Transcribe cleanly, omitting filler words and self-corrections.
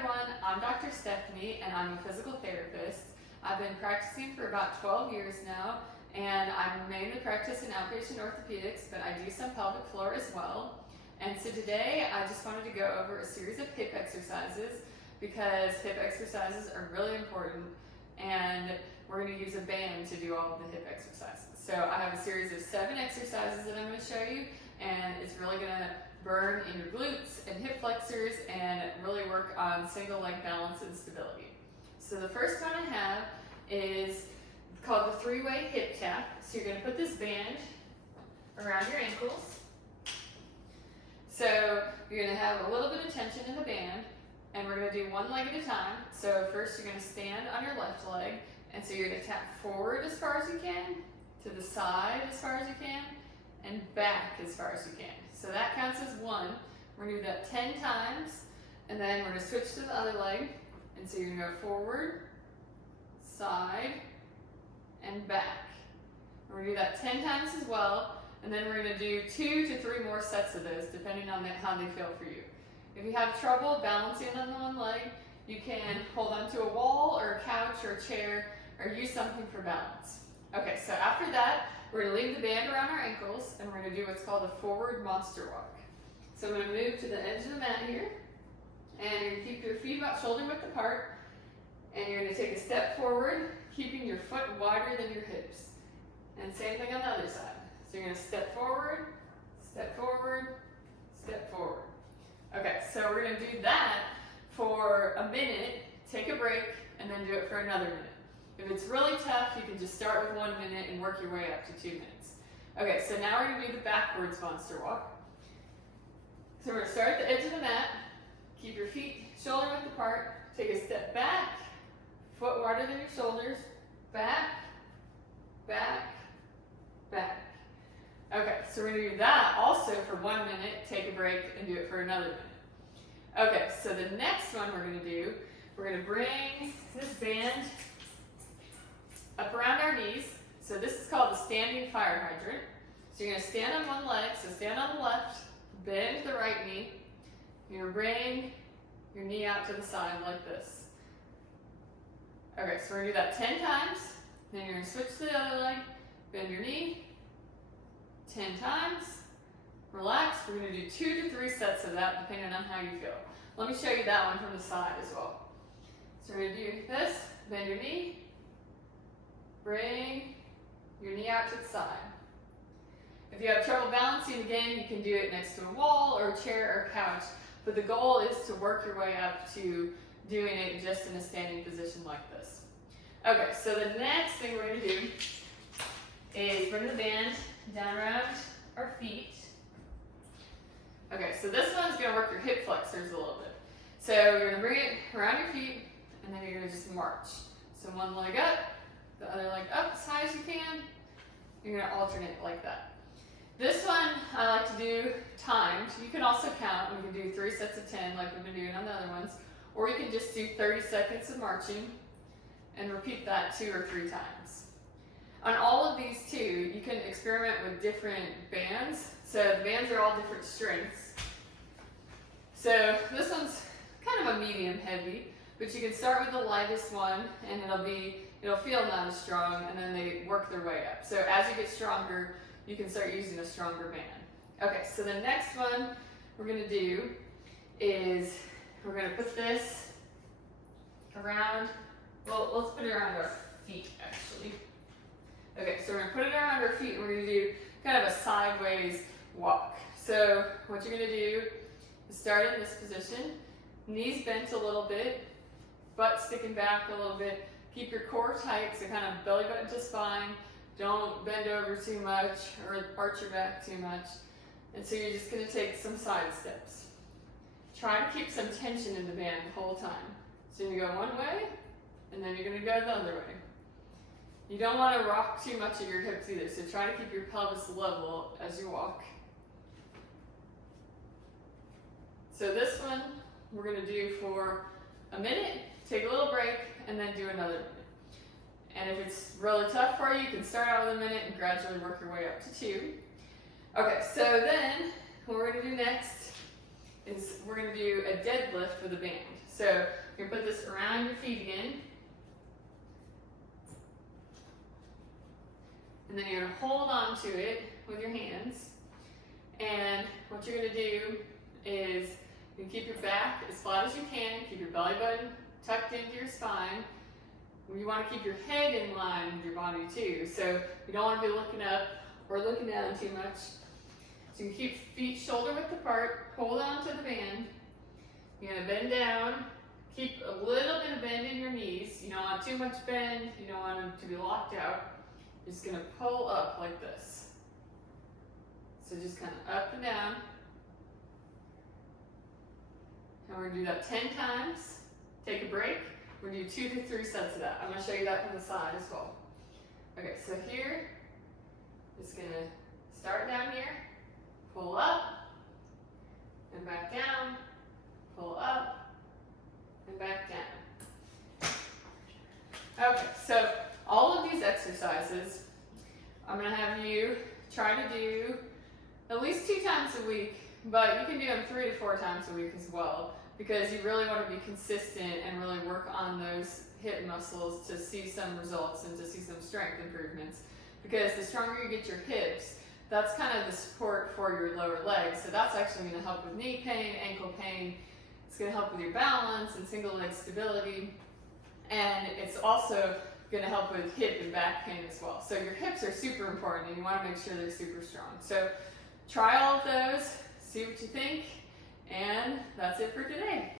everyone, I'm Dr. Stephanie and I'm a physical therapist. I've been practicing for about 12 years now and I mainly practice in outpatient orthopedics, but I do some pelvic floor as well. And so today I just wanted to go over a series of hip exercises because hip exercises are really important and we're going to use a band to do all of the hip exercises. So I have a series of 7 exercises that I'm going to show you, and it's really going to burn in your glutes and hip flexors and really work on single leg balance and stability. So the first one I have is called the 3-way hip tap. So you're going to put this band around your ankles. So you're going to have a little bit of tension in the band, and we're going to do one leg at a time. So first you're going to stand on your left leg, and so you're going to tap forward as far as you can, to the side as far as you can, and back as far as you can. So that counts as 1. We're going to do that 10 times, and then we're going to switch to the other leg. And so you're going to go forward, side, and back. We're going to do that 10 times as well, and then we're going to do 2 to 3 more sets of those, depending on how they feel for you. If you have trouble balancing on one leg, you can hold onto a wall or a couch or a chair, or use something for balance. Okay, so after that, we're going to leave the band around our ankles, and we're going to do what's called a forward monster walk. So I'm going to move to the edge of the mat here, and you're going to keep your feet about shoulder width apart, and you're going to take a step forward, keeping your foot wider than your hips. And same thing on the other side. So you're going to step forward, step forward, step forward. Okay, so we're going to do that for a minute, take a break, and then do it for another minute. If it's really tough, you can just start with 1 minute and work your way up to 2 minutes. Okay, so now we're going to do the backwards monster walk. So we're going to start at the edge of the mat, keep your feet shoulder width apart, take a step back, foot wider than your shoulders, back, back, back. Okay, so we're going to do that also for 1 minute, take a break, and do it for another minute. Okay, so the next one we're going to do, we're going to bring this band up around our knees. So this is called the standing fire hydrant. So you're going to stand on one leg, so stand on the left, bend the right knee. You're going to bring your knee out to the side like this. Okay, so we're going to do that 10 times. Then you're going to switch to the other leg, bend your knee, 10 times, relax. We're going to do 2 to 3 sets of that depending on how you feel. Let me show you that one from the side as well. So we're going to do this, bend your knee, bring your knee out to the side. If you have trouble balancing, again, you can do it next to a wall or a chair or couch, but the goal is to work your way up to doing it just in a standing position like this. Okay, so the next thing we're going to do is bring the band down around our feet. Okay, so this one's going to work your hip flexors a little bit. So you're going to bring it around your feet, and then you're going to just march. So one leg up, the other leg up as high as you can. You're going to alternate like that. This one I like to do timed. You can also count. We can do 3 sets of 10 like we've been doing on the other ones. Or you can just do 30 seconds of marching and repeat that 2 or 3 times. On all of these too, you can experiment with different bands. So the bands are all different strengths. So this one's kind of a medium heavy, but you can start with the lightest one and it'll feel not as strong, and then they work their way up. So as you get stronger, you can start using a stronger band. Okay, so the next one we're going to do is we're going to put this around, well, let's put it around our feet actually. Okay, so we're going to put it around our feet and we're going to do kind of a sideways walk. So what you're going to do is start in this position, knees bent a little bit, butt sticking back a little bit. Keep your core tight, so kind of belly button to spine. Don't bend over too much or arch your back too much. And so you're just going to take some side steps. Try to keep some tension in the band the whole time. So you go one way, and then you're going to go the other way. You don't want to rock too much of your hips either, so try to keep your pelvis level as you walk. So this one we're going to do for a minute, take a little break, and then do another minute. And if it's really tough for you, you can start out with a minute and gradually work your way up to 2. Okay, so then what we're going to do next is we're gonna do a deadlift with a band. So you're gonna put this around your feet again. And then you're gonna hold on to it with your hands. And what you're gonna do is you keep your back as flat as you can, keep your belly button tucked into your spine. You wanna keep your head in line with your body too. So you don't wanna be looking up or looking down too much. So you keep feet shoulder width apart, hold on to the band. You're gonna bend down, keep a little bit of bend in your knees. You don't want too much bend, you don't want them to be locked out. You're just gonna pull up like this. So just kind of up and down. And we're gonna do that 10 times. Take a break. We're gonna do 2 to 3 sets of that. I'm gonna show you that from the side as well. Okay, so here, just gonna start down here, pull up, and back down, pull up, and back down. Okay, so all of these exercises, I'm gonna have you try to do at least 2 times a week, but you can do them 3 to 4 times a week as well, because you really want to be consistent and really work on those hip muscles to see some results and to see some strength improvements. Because the stronger you get your hips, that's kind of the support for your lower legs. So that's actually going to help with knee pain, ankle pain. It's going to help with your balance and single leg stability. And it's also going to help with hip and back pain as well. So your hips are super important and you want to make sure they're super strong. So try all of those, see what you think, and that's it for today.